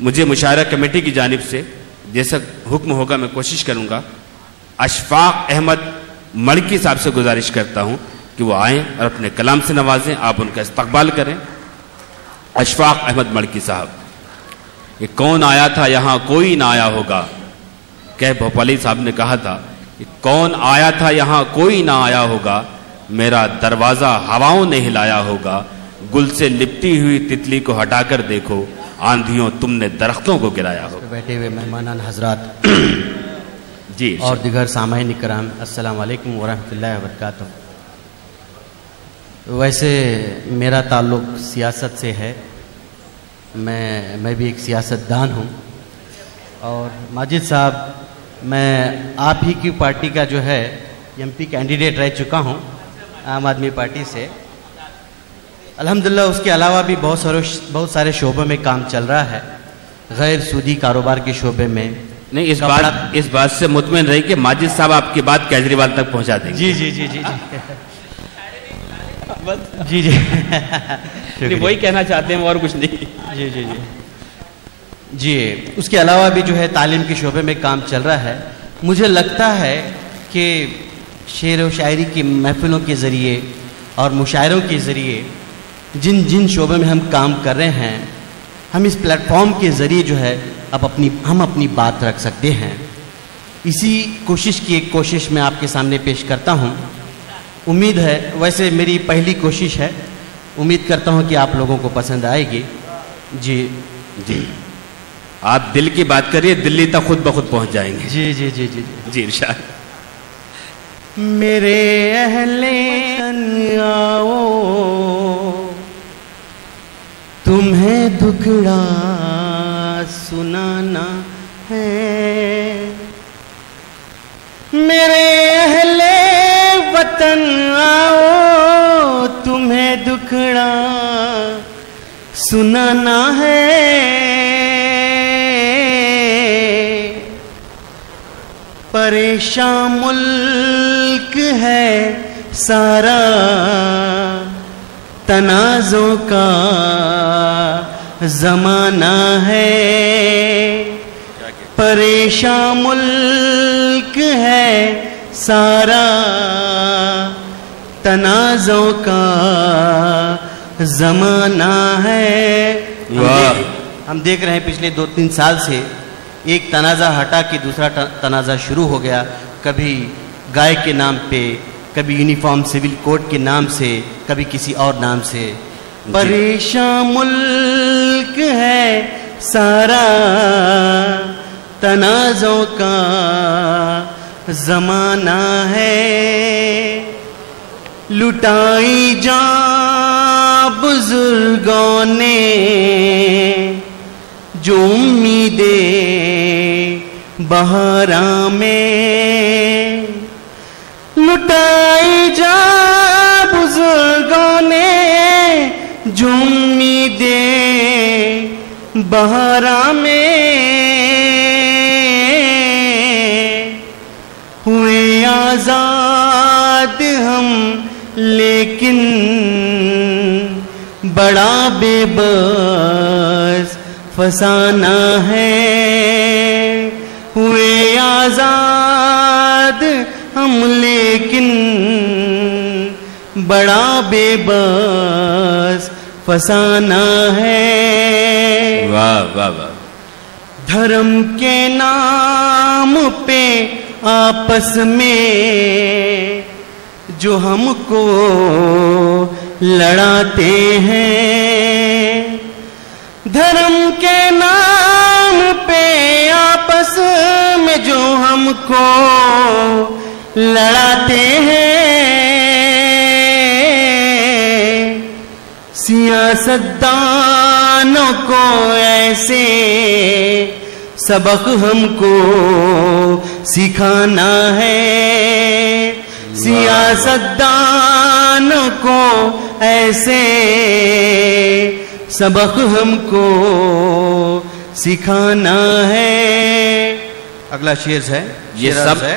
مجھے مشاعرہ کمیٹی کی جانب سے جیسا حکم ہوگا میں کوشش کروں گا. اشفاق احمد مڑکی صاحب سے گزارش کرتا ہوں کہ وہ آئیں اور اپنے کلام سے نوازیں, آپ ان کا استقبال کریں. اشفاق احمد مڑکی صاحب. کہ کون آیا تھا یہاں کوئی نہ آیا ہوگا, کہ بھوپالی صاحب نے کہا تھا کہ کون آیا تھا یہاں کوئی نہ آیا ہوگا, میرا دروازہ ہواؤں نے ہلایا ہوگا, گل سے لپٹی ہوئی تتلی کو ہٹا کر دیکھو, آندھیوں تم نے درختوں کو گرایا ہوگا. بیٹھے ہوئے مہمانان حضرات جی اور دیگر سامعین کرام, السلام علیکم ورحمۃ اللہ وبرکاتہ. ویسے میرا تعلق سیاست سے ہے, میں بھی ایک سیاست دان ہوں, اور ماجد صاحب میں آپ ہی کی پارٹی کا جو ہے ایم پی کینڈیڈیٹ رہ چکا ہوں عام آدمی پارٹی سے. الحمدللہ اس کے علاوہ بھی بہت سارے شعبوں میں کام چل رہا ہے, غیر سودی کاروبار کے شعبے میں. نہیں, اس بات سے مطمئن رہی کہ ماجد صاحب آپ کی بات کیجریوال تک پہنچا دیں گے. جی جی جی جی جی جی جی وہی کہنا چاہتے ہیں اور کچھ نہیں. جی جی جی جی اس کے علاوہ بھی جو ہے تعلیم کے شعبے میں کام چل رہا ہے. مجھے لگتا ہے کہ شعر و شاعری کی محفلوں کے ذریعے اور مشاعروں کے ذریعے جن شعبے میں ہم کام کر رہے ہیں, ہم اس پلیٹ فارم کے ذریعے جو ہے ہم اپنی بات رکھ سکتے ہیں. اسی کوشش کی ایک کوشش میں آپ کے سامنے پیش کرتا ہوں. امید ہے, ویسے میری پہلی کوشش ہے, امید کرتا ہوں کہ آپ لوگوں کو پسند آئے گی. جی جی آپ دل کی بات کریے, دلی تک خود بخود پہنچ جائیں گے. جی جی جی جی جی ارشاد. میرے اہل آؤ تمہیں دکھڑا سنانا ہے, میرے اہل وطن آؤ تمہیں دکھڑا سنانا ہے. پریشان ملک ہے سارا, تنازع کا زمانہ ہے. پریشان ملک ہے سارا, تنازع کا زمانہ ہے. ہم دیکھ رہے ہیں پچھلے 2-3 سال سے ایک تنازع ہٹا کے دوسرا تنازع شروع ہو گیا. کبھی گائے کے نام پہ, کبھی یونیفارم سول کوڈ کے نام سے, کبھی کسی اور نام سے. پریشان ملک ہے سارا, تنازع کا زمانہ ہے. لٹائی جاں بزرگوں نے جو امیدیں بہاراں میں, لٹائی جاں بزرگوں نے جو امیدیں بہاراں میں. ہوئے آزاد ہم لیکن بڑا بے بس فسانہ ہے. ہوئے آزاد ہم لیکن بڑا بے بس فسانہ ہے. واہ واہ واہ. دھرم کے نام پہ آپس میں جو ہم کو لڑاتے ہیں, دھرم کے نام پہ آپس میں جو ہم کو لڑاتے ہیں, سیاستدانوں کو ایسے سبق ہم کو سکھانا ہے. سیاستدانوں کو ایسے سبق ہم کو سکھانا ہے. اگلا شعر ہے,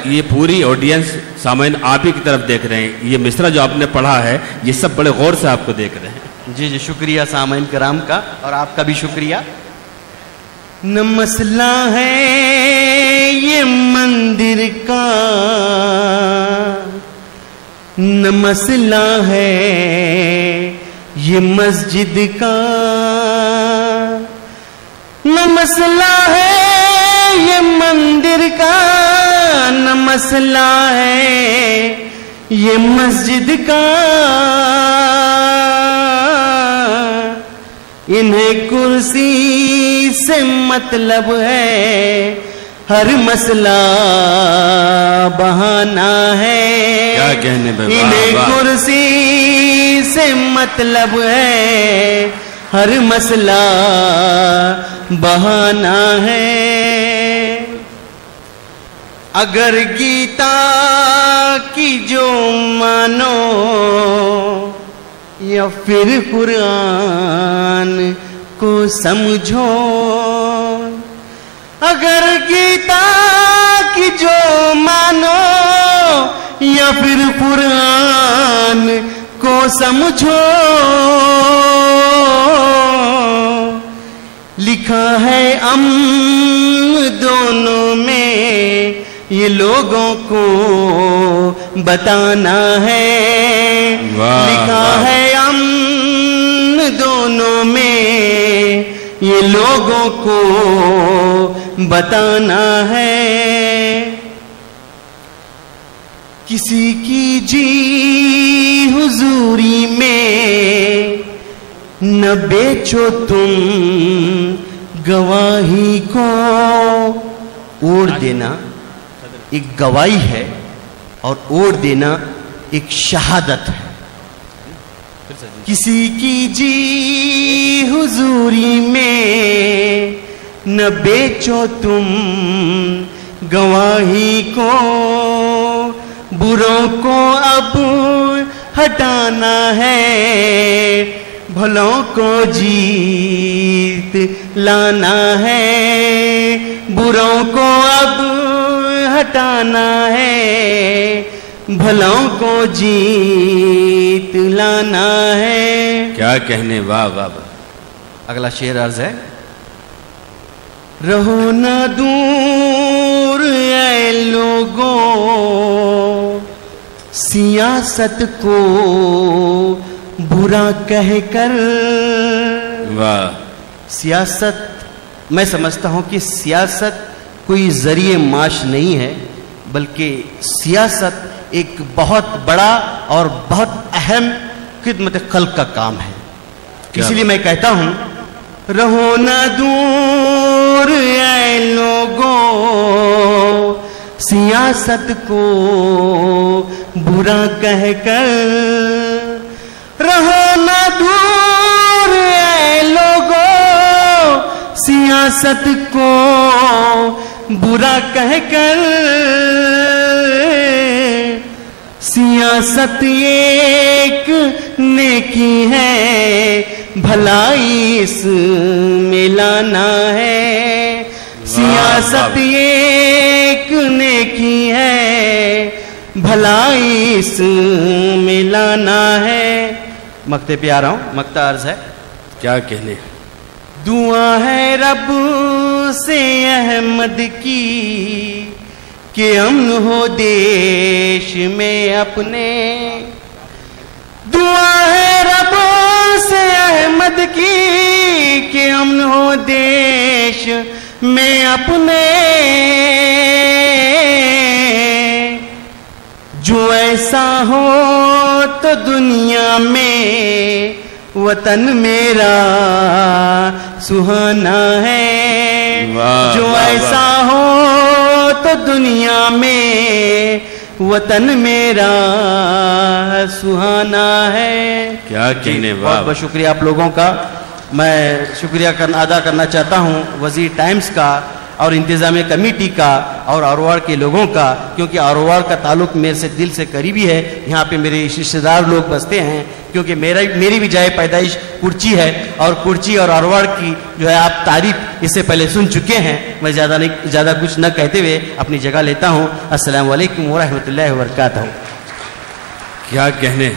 یہ پوری آڈینس سامعین آپ ہی کی طرف دیکھ رہے ہیں. یہ مصرع جو آپ نے پڑھا ہے یہ سب بڑے غور سے آپ کو دیکھ رہے ہیں. جی جی شکریہ سامعین کرام کا, اور آپ کا بھی شکریہ. نہ مسئلہ ہے یہ مندر کا، نہ مسئلہ ہے یہ مسجد کا، نہ مسئلہ ہے یہ مندر کا، نہ مسئلہ ہے یہ مسجد کا، انہیں کرسی سے مطلب ہے، ہر مسئلہ بہانہ ہے، کیا کہنے بے انہیں کرسی سے مطلب ہے، ہر مسئلہ بہانہ ہے۔ اگر گیتا کی جو مانو یا پھر قرآن کو سمجھو، اگر گیتا کی جو مانو یا پھر قرآن کو سمجھو، لکھا ہے امن دونوں میں، یہ لوگوں کو بتانا ہے، لکھا ہے امن دونوں میں، یہ لوگوں کو بتانا ہے۔ کسی کی جی حضوری میں نہ بیچو تم گواہی کو، اوڑ دینا ایک گواہی ہے اور اوڑ دینا ایک شہادت ہے۔ کسی کی جی حضوری میں نہ بیچو تم گواہی کو، بروں کو اب ہٹانا ہے، بھلوں کو جیت لانا ہے، بروں کو اب ہٹانا ہے، بھلوں کو جیت لانا ہے۔ کیا کہنے، واہ واہ واہ۔ اگلا شعر عرض ہے، رہو نہ دور اے لوگوں سیاست کو برا کہہ کر۔ واہ۔ سیاست، میں سمجھتا ہوں کہ سیاست کوئی ذریعہ معاش نہیں ہے، بلکہ سیاست ایک بہت بڑا اور بہت اہم خدمت خلق کا کام ہے۔ اس لیے میں کہتا ہوں، رہو نہ دور اے لوگوں سیاست کو برا کہہ کر، رہو نہ دور اے لوگوں سیاست کو برا کہہ کر، سیاست ایک نیکی ہے بھلائی اس میں لانا ہے، سیاست ایک نیکی ہے بھلائی اس میں لانا ہے۔ مقطع پہ آ رہا ہوں، مقطع عرض ہے، کیا کہنے، دعا ہے رب سے احمد کی کہ امن ہو دیش میں اپنے، دعا ہے رب سے احمد کی کہ امن ہو دیش میں اپنے، جو ایسا ہو تو دنیا میں وطن میرا سہانا ہے، جو ایسا ہو تو دنیا میں وطن میرا سہانا ہے۔ کیا کہنے، بہت بہت شکریہ آپ لوگوں کا۔ میں شکریہ ادا کرنا چاہتا ہوں وزیر ٹائمز کا اور انتظامیہ کمیٹی کا اور اروڑ کے لوگوں کا، کیونکہ اروڑ کا تعلق میرے سے دل سے قریبی ہے، یہاں پہ میرے رشتہ دار لوگ بستے ہیں، کیونکہ میری بھی جائے پیدائش کرچی ہے، اور کرچی اور اروڑ کی جو ہے آپ تعریف اس سے پہلے سن چکے ہیں۔ میں زیادہ کچھ نہ کہتے ہوئے اپنی جگہ لیتا ہوں۔ السلام علیکم ورحمۃ اللہ وبرکاتہ۔ کیا کہنے۔